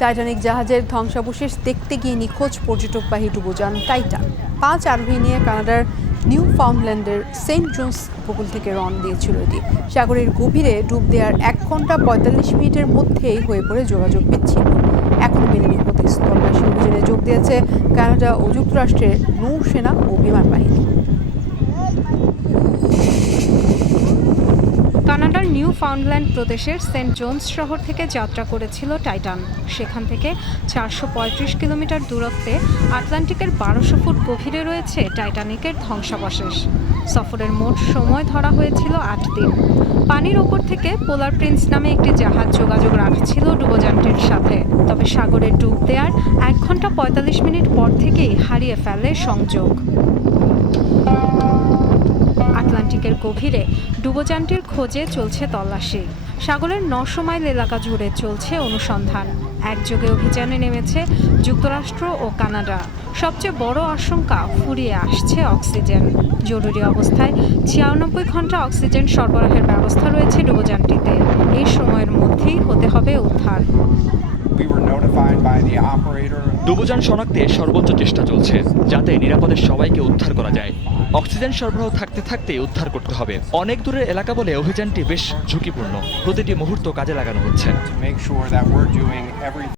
Titanic জাহাজের ধ্বংসাবশেষ দেখতে গিয়ে নিখোঁজ পর্যটকবাহী ডুবোযান টাইটান 5 আরোহী নিয়ে কানাডার নিউ ফাউন্ডল্যান্ডের সেন্ট জোন্স উপকূল থেকে রওনা দিয়েছিল এটি। সাগরের গভীরে ডুব দেওয়ার 1 ঘন্টা 45 মিনিটের মধ্যেই হয়ে পড়ে যোগাযোগ বিচ্ছিন্ন। এখন মেলেনি হদিস। তল্লাশি অভিযানে যোগ দিয়েছে কানাডা ও যুক্তরাষ্ট্রের নৌসেনা ও বিমান বাহিনী। কানাডার নিউ ফাউন্ডল্যান্ড প্রদেশের সেন্ট জোন্স শহর থেকে যাত্রা করেছিল টাইটান। সেখান থেকে 435 কিলোমিটার দূরত্বে আটলান্টিকের 1200 ফুট গভীরে রয়েছে টাইটানিকের ধ্বংসাবশেষ। সফরের মোট সময় ধরা হয়েছিল 8 দিন। পানির ওপর থেকে পোলার প্রিন্স নামে একটি জাহাজ যোগাযোগ রাখছিল ডুবোযানটির সাথে, তবে সাগরে ডুব দেওয়ার 1 ঘন্টা 45 মিনিট পর থেকেই হারিয়ে ফেলে সংযোগ। আটলান্টিকের গভীরে ডুবোযানটির খোঁজে চলছে তল্লাশি। সাগরের 900 মাইল এলাকা জুড়ে চলছে অনুসন্ধান। একযোগে অভিযানে নেমেছে যুক্তরাষ্ট্র ও কানাডা। সবচেয়ে বড় আশঙ্কা, ফুরিয়ে আসছে অক্সিজেন। জরুরি অবস্থায় 96 ঘন্টা অক্সিজেন সরবরাহের ব্যবস্থা রয়েছে ডুবোযানটিতে। এই সময়ের মধ্যেই হতে হবে উদ্ধার। ডুবোযান শনাক্তে সর্বোচ্চ চেষ্টা চলছে, যাতে নিরাপদে সবাইকে উদ্ধার করা যায়। অক্সিজেন সরবরাহ থাকতে থাকতেই উদ্ধার করতে হবে। অনেক দূরের এলাকা বলে অভিযানটি বেশ ঝুঁকিপূর্ণ। প্রতিটি মুহূর্ত কাজে লাগানো হচ্ছে।